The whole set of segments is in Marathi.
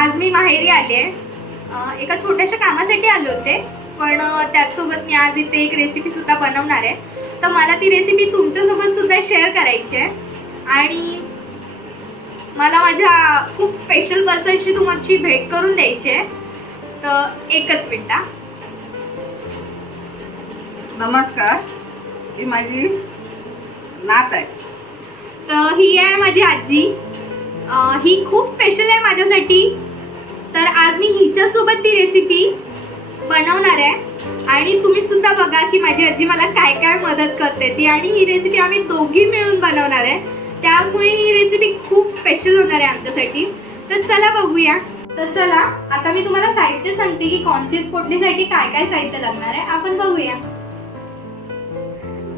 आज मी माहेरी आले एका छोट्याशा कामासाठी आले होते, पण त्याचसोबत मी आज इथे एक रेसिपी सुद्धा बनवणार आहे. तर मला ती रेसिपी तुमच्यासोबत सुद्धा शेअर करायची आहे आणि मला माझ्या खूप स्पेशल पर्सनशी तुमची भेट करून द्यायची आहे. तर एकच मिनिट. नमस्कार, ही माझी नात आहे. तर ही आहे माझी आजी. ही खूप स्पेशल आहे माझ्यासाठी. तर आज मी हिच्यासोबत ती रेसिपी बनवणार आहे आणि तुम्ही सुद्धा बघा की माझी आजी मला काय काय मदत करते ती, आणि ही रेसिपी आम्ही दोघी मिळून बनवणार आहे. त्यामुळे ही रेसिपी खूप स्पेशल होणार आहे आमच्यासाठी. तर चला बघूया. तर चला आता मी तुम्हाला साहित्य सांगते की कॉन्शियस पोटलीसाठी काय काय साहित्य लागणार आहे, आपण बघूया.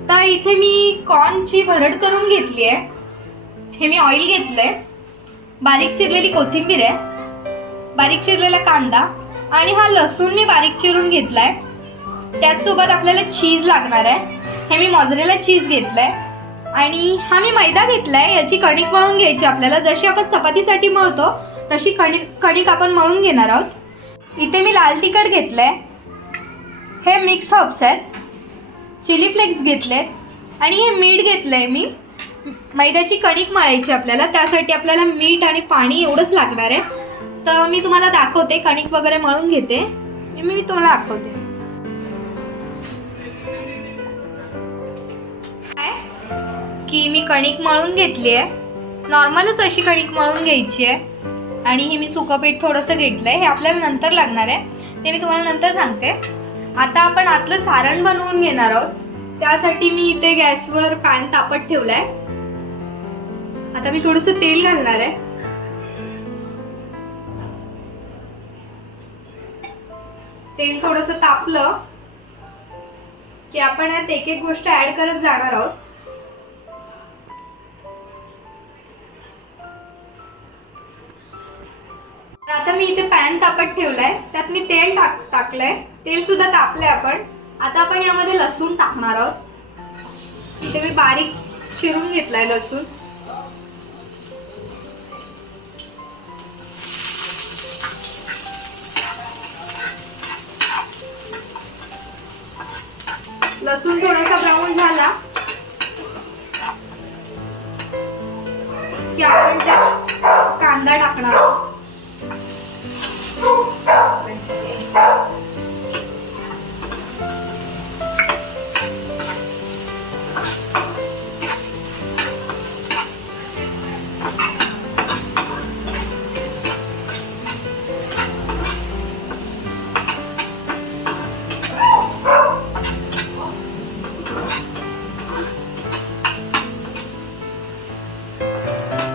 तर इथे मी कॉर्नची भरड करून घेतली आहे. हे मी ऑइल घेतलंय, बारीक चिरलेली कोथिंबीर आहे, बारीक चिरलेला कांदा आणि हा लसूण मी बारीक चिरून घेतलाय. त्याचसोबत आपल्याला चीज लागणार आहे. हे मी मॉझरेला चीज घेतलंय आणि हा मी मैदा घेतलाय. याची कणिक मळून घ्यायची आपल्याला. जशी आपण चपातीसाठी मळतो तशी कणिक आपण मळून घेणार आहोत. इथे मी लाल तिखट घेतलंय, हे मिक्स हर्ब्स आहेत, चिली फ्लेक्स घेतलेत आणि हे मीठ घेतलंय मी. मैद्याची कणिक मळायची आपल्याला, त्यासाठी आपल्याला मीठ आणि पाणी एवढंच लागणार आहे. तर मी तुम्हाला दाखवते, कणिक वगैरे मळून घेते. मी तुम्हाला दाखवते काय की मी कणिक मळून घेतली आहे. नॉर्मलच अशी कणिक मळून घ्यायची आहे आणि हे मी सुकं पीठ थोडंसं घेतलंय. हे आपल्याला नंतर लागणार आहे, ते मी तुम्हाला नंतर सांगते. आता आपण आतलं सारण बनवून घेणार आहोत. त्यासाठी मी इथे गॅसवर पॅन तापत ठेवलाय. आता मी थोडंसं तेल घालणार आहे. तेल थोडंसं तापलं की आपण यात एक एक गोष्ट ऍड करत जाणार आहोत. आता मी इथे पॅन तापत ठेवलाय, त्यात मी तेल टाकलंय. तेल सुद्धा तापलंय. आता आपण यामध्ये लसूण टाकणार आहोत. इथे मी बारीक चिरून घेतलाय लसूण. लसूण थोडासा ब्राऊन झाला की आपण त्यात कांदा टाकणार आहोत.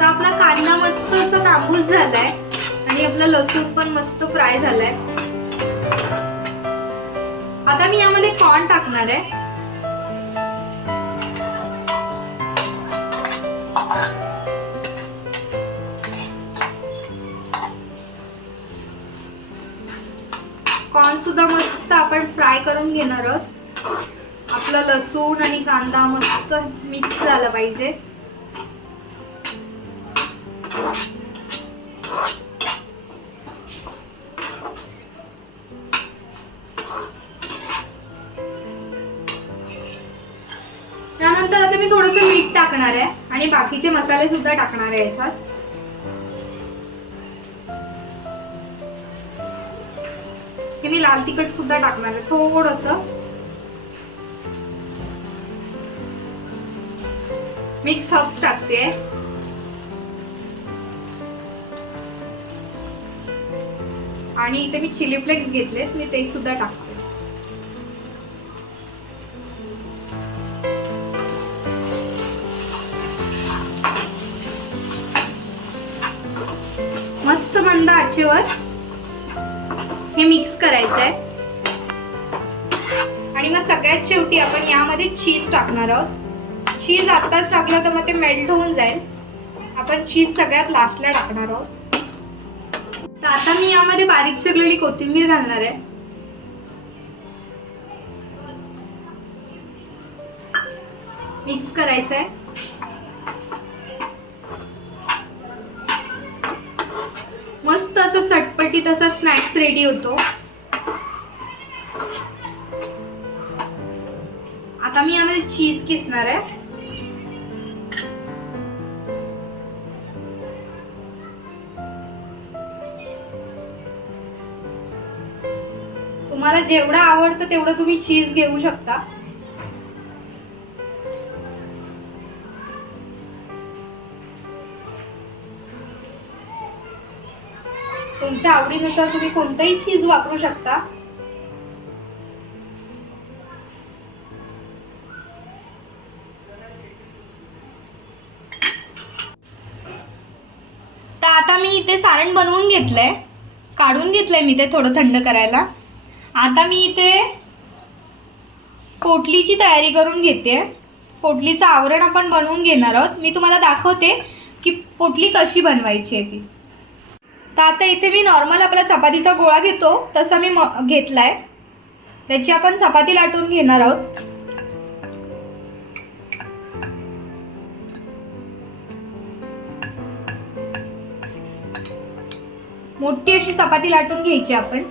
आपला कांदा मस्त असं तांबूस झालाय आणि आपला लसूण पण मस्त फ्राय झालाय. आता मी यामध्ये कॉर्न टाकणार आहे. कॉर्न सुद्धा मस्त आपण फ्राय करून घेणार आहोत. आपला लसूण आणि कांदा मस्त मिक्स झाला पाहिजे. त्यानंतर आता मी थोडंसं मीठ टाकणार आहे आणि बाकीचे मसाले सुद्धा टाकणार आहे याच्यात. हे मी लाल तिखट सुद्धा टाकणार आहे थोडंसं. मिक्स हर्ब्स टाकते आणि इथे मी चिली फ्लेक्स घेतलेत, मी ते सुद्धा टाकते. मस्त मंद आचेवर हे मिक्स करायचं आहे आणि मग सगळ्यात शेवटी आपण यामध्ये चीज टाकणार आहोत. चीज आत्ताच टाकलं तर मग ते मेल्ट होऊन जाईल. आपण चीज सगळ्यात लास्टला टाकणार आहोत. तर आता मी यामध्ये बारीक चिरलेली कोथिंबीर घालणार आहे. मिक्स करायचं आहे. मस्त असं असं चटपटीत असा स्नॅक्स रेडी होतो. आता मी यामध्ये चीज किसणार आहे. तुम्हाला जेवढं आवडतं तेवढं तुम्ही चीज घेऊ शकता. तुमच्या आवडीनुसार तुम्ही कोणतंही चीज वापरू शकता. तर आता मी इथे सारण बनवून घेतलंय, काढून घेतलंय मी ते थोडं थंड करायला. आता मी इथे पोटलीची तयारी करून घेते. पोटलीचं आवरण आपण बनवून घेणार आहोत. मी तुम्हाला दाखवते की पोटली कशी बनवायची आहे ती. तर आता इथे मी नॉर्मल आपला चपातीचा गोळा घेतो तसा मी घेतलाय. त्याची आपण चपाती लाटून घेणार आहोत. मोठी अशी चपाती लाटून घ्यायची आपण.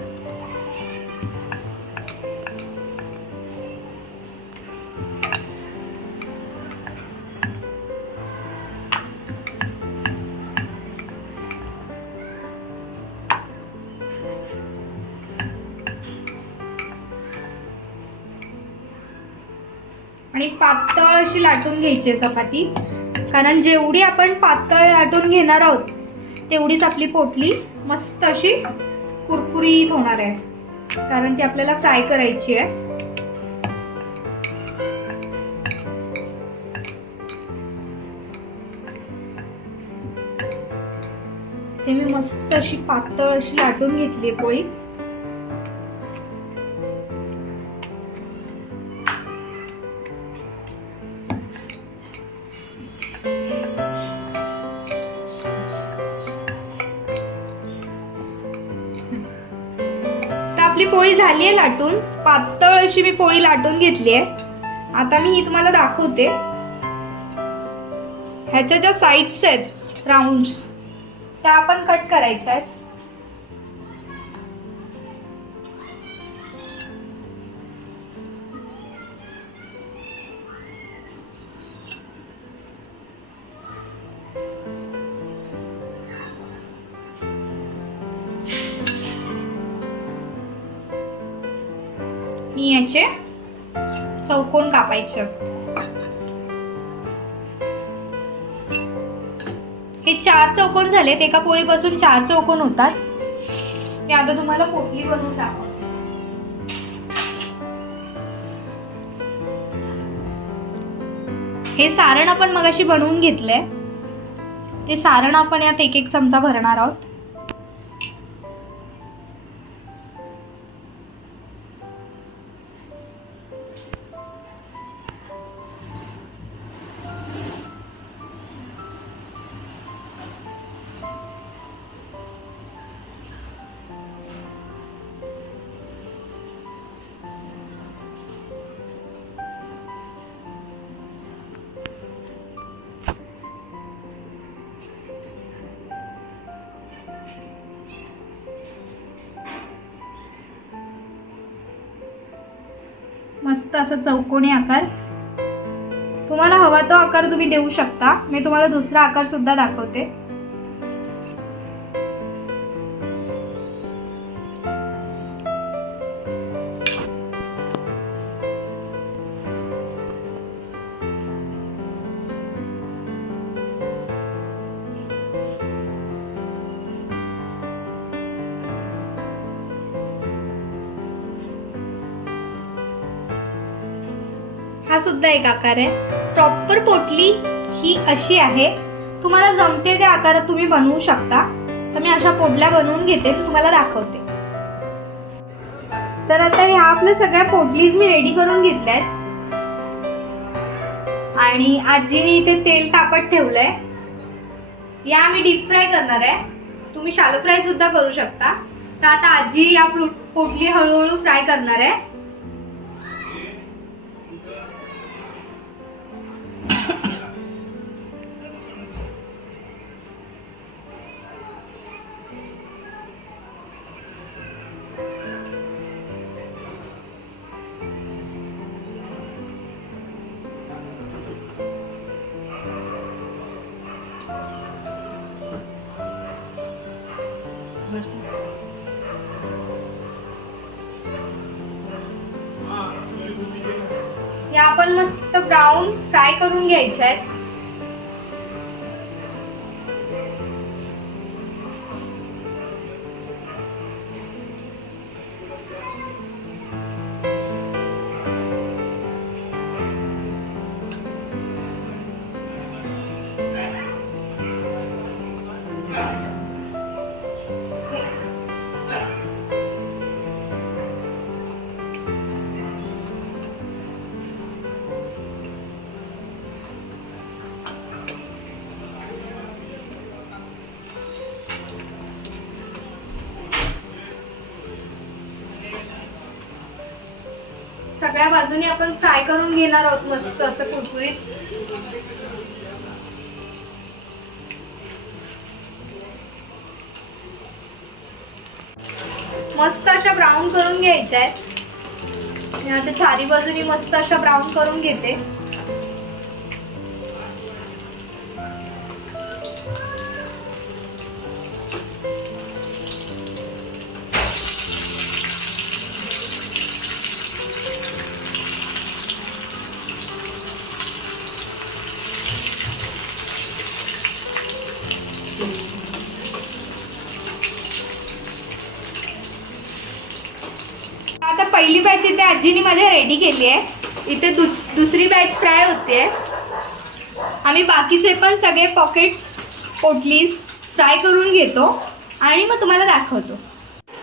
आणि पातळ अशी लाटून घ्यायची आहे चपाती, कारण जेवढी आपण पातळ लाटून घेणार आहोत तेवढीच आपली पोटली मस्त अशी कुरकुरीत होणार आहे, कारण ती आपल्याला फ्राय करायची आहे. ते मी मस्त अशी पातळ अशी लाटून घेतली आहे पोळी. आपली पोळी झाली आहे लाटून. पातळ अशी मी पोळी लाटून घेतली आहे. आता मी ही तुम्हाला दाखवते. ह्याच्या ज्या साइड्स आहेत राऊंड्स त्या आपण कट करायच्या आहेत. मी याचे चौकोन कापायचे. हे 4 चौकोन झालेत. एका पोळीपासून 4 चौकोन होतात. मी आता तुम्हाला पोटली बनवून दाखवते. हे सारण आपण मगाशी बनवून घेतलंय. ते सारण आपण यात 1-1 चमचा भरणार आहोत. मस्त असा चौकोनी आकार. तुम्हाला हवा तो आकार तुम्ही देऊ शकता. मी तुम्हाला दुसरा आकार सुद्धा दाखवते. हा सुद्धा एक आकार आहे. प्रॉपर पोटली ही अशी आहे. तुम्हाला जमते त्या आकारात तुम्ही बनवू शकता. तर मी अशा पोटल्या बनवून घेते, तुम्हाला दाखवते. तर आता ह्या आपल्या सगळ्या पोटलीज मी रेडी करून घेतल्यात. आणि आजीने इथे तेल तापत ठेवलंय. या आम्ही डीप फ्राय करणार आहे. तुम्ही शॅलो फ्राय सुद्धा करू शकता. तर आता आजी या पोटली हळूहळू फ्राय करणार आहे. या आपण मस्त ब्राऊन फ्राय करून घ्यायच्या आहेत. सगळ्या बाजूने आपण फ्राय करून घेणार आहोत मस्त असं कुरकुरीत. मस्त अशा ब्राऊन करून घ्यायच्या आहेत. मी आता चारी बाजूनी मस्त अशा ब्राऊन करून घेते. आता पहिली बॅच इथे आजीने माझ्या रेडी केली आहे. इथे दुसरी बॅच फ्राय होते. आम्ही बाकीचे पण सगळे पॉकेट्स पोटलीज फ्राय करून घेतो आणि मग तुम्हाला दाखवतो.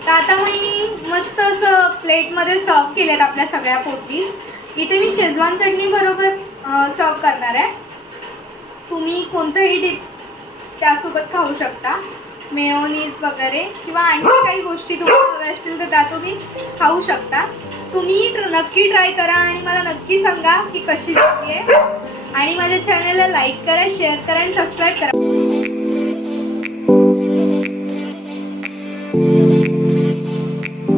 तर आता मी मस्त असं प्लेटमध्ये सर्व केलेत आपल्या सगळ्या पोटलीज. इथे मी शेजवान चटणी बरोबर सर्व करणार आहे. तुम्ही कोणतंही डिप त्यासोबत खाऊ शकता, मेयोनीज वगैरे किंवा आणखी काही गोष्टी तुम्हाला हव्या असतील तर त्या तुम्ही खाऊ शकता. तुम्ही नक्की ट्राय करा आणि मला नक्की सांगा की कशी झाली आहे. आणि माझ्या चॅनलला लाईक करा, शेअर करा आणि सबस्क्राईब करा.